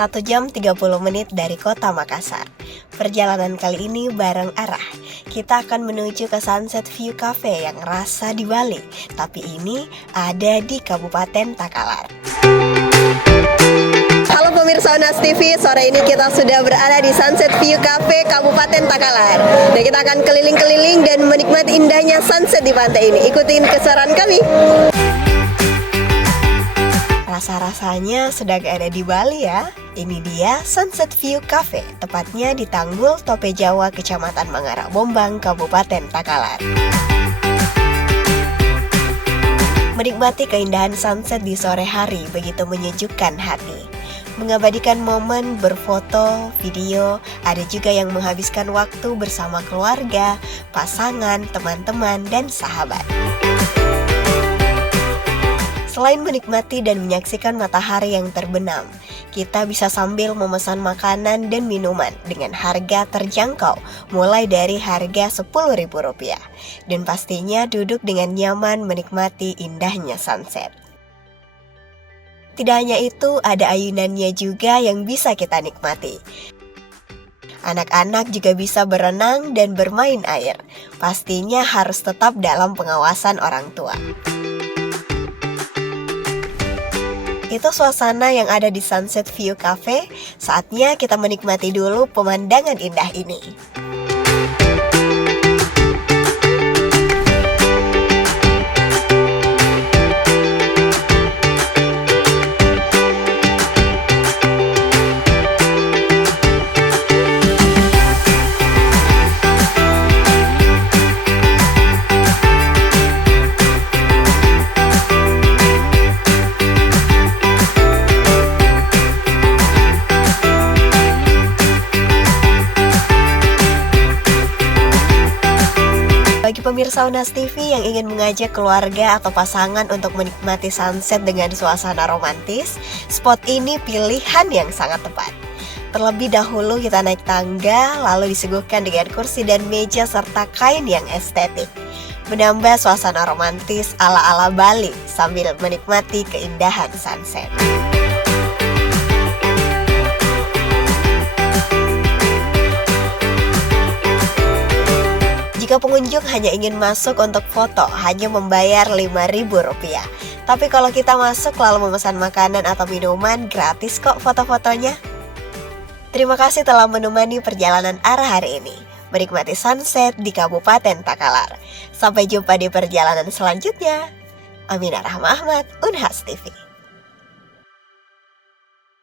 1 jam 30 menit dari kota Makassar. Perjalanan kali ini bareng Arah. Kita akan menuju ke Sunset View Cafe yang rasa di Bali, tapi ini ada di Kabupaten Takalar. Halo pemirsa Unas TV, sore ini kita sudah berada di Sunset View Cafe Kabupaten Takalar. Dan kita akan keliling-keliling dan menikmati indahnya sunset di pantai ini. Ikutin keseruan kami. Rasa-rasanya sedang ada di Bali ya. Ini dia Sunset View Cafe, tepatnya di Tanggul Tope Jawa, Kecamatan Mangara Bombang, Kabupaten Takalar. Menikmati keindahan sunset di sore hari begitu menyejukkan hati. Mengabadikan momen berfoto, video, ada juga yang menghabiskan waktu bersama keluarga, pasangan, teman-teman, dan sahabat. Selain menikmati dan menyaksikan matahari yang terbenam, kita bisa sambil memesan makanan dan minuman dengan harga terjangkau, mulai dari harga Rp10.000. Dan pastinya duduk dengan nyaman menikmati indahnya sunset. Tidak hanya itu, ada ayunannya juga yang bisa kita nikmati. Anak-anak juga bisa berenang dan bermain air. Pastinya harus tetap dalam pengawasan orang tua. Itu suasana yang ada di Sunset View Cafe. Saatnya kita menikmati dulu pemandangan indah ini. Bagi pemirsa Unas TV yang ingin mengajak keluarga atau pasangan untuk menikmati sunset dengan suasana romantis, spot ini pilihan yang sangat tepat. Terlebih dahulu kita naik tangga, lalu disuguhkan dengan kursi dan meja serta kain yang estetik. Menambah suasana romantis ala-ala Bali sambil menikmati keindahan sunset. Jika pengunjung hanya ingin masuk untuk foto, hanya membayar Rp5.000. Tapi kalau kita masuk lalu memesan makanan atau minuman, gratis kok foto-fotonya. Terima kasih telah menemani perjalanan Arah hari ini, menikmati sunset di Kabupaten Takalar. Sampai jumpa di perjalanan selanjutnya. Aminah Rahma Ahmad, Unhas TV.